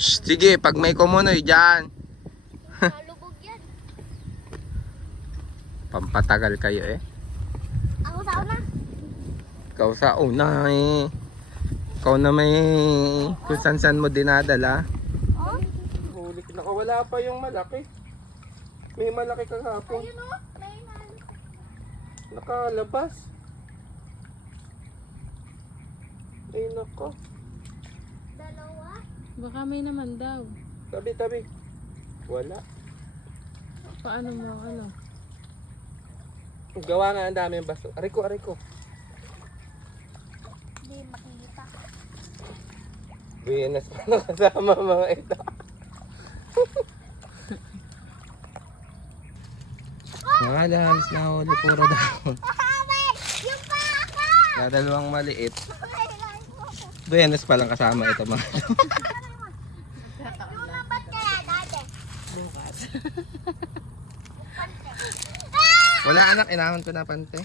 Shh, sige, pag may kumunoy dyan. Malubog yan. Pampatagal kayo eh. Ako sa una. Ikaw sa una eh. Ikaw na may kung saan mo dinadala. Oh? Huli, nakawala pa yung malaki. May malaki kahapon. Ayun o. May nalo. Nakalabas. Ay nako. Dalawa. Baka may naman daw. Tabi, tabi. Wala. Paano mo, ano? Gawa nga ang dami yung baso. Ariko, ariko. Hindi makikita. Buenas pa na kasama mga ito. Mga dahalis na huli, puro dahon. Yung pa ako! Dadalawang maliit. Buenas pa lang kasama ito mga. Yung lambat kaya dati. Bukas. Wala anak, inahon ko na pante.